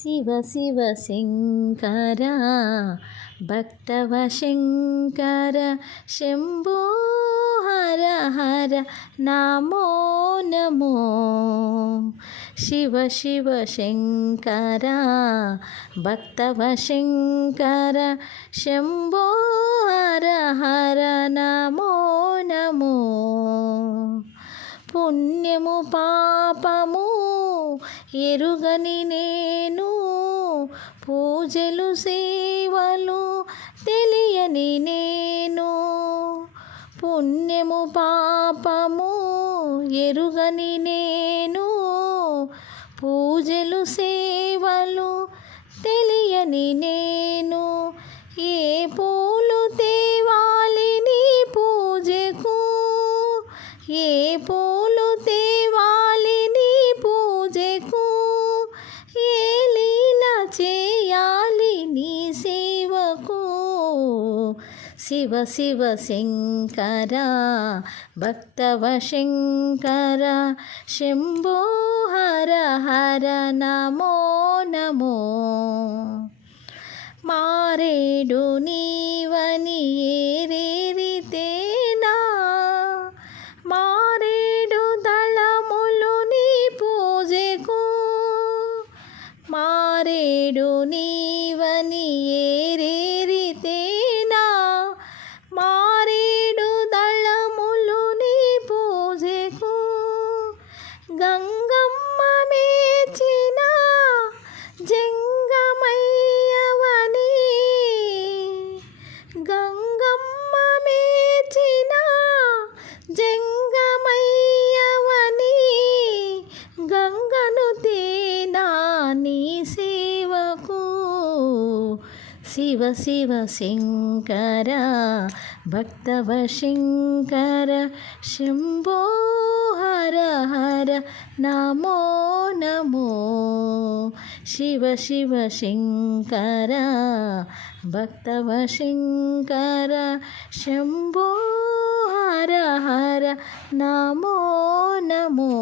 శివ శివ శంకర భక్తవ శంకర శంభో హర హర నమో నమో. శివ శివ శంకర భక్తవ శంకర శంభో హర హర నమో నమో. పుణ్యము పాపము ఎరుగని నేను, పూజలు సేవలు తెలియని నేను. పుణ్యము పాపము ఎరుగని నేను, పూజలు సేవలు తెలియని నేను. ఏ పూలు తేవాలి నీ పూజకు, ఏ పూలు తేవాలి నీ పూజకు, ఏ లీల చేయాలి నీ సేవకు. శివ శివ శంకర భక్తవ శంకర శంభో హర హర నమో నమో. మారేడు నీవని ఏరేరితేనా, మారేడు దళములు నీ పూజకు. మారేడు నీవని ఏరేరితేనా, మారేడు దళములు నీ పూజకు. గంగమ్మ మేచిన జంగమయ్యవని, గంగమ్మ మేచిన జంగమయ్యవని, గంగను తేనా నీ సేవకు. శివ శివ శంకర భక్తవ శంకర శంభో హర హర నమో నమో. శివ శివ శంకర భక్తవ శంకర శంభో హర హర నమో నమో.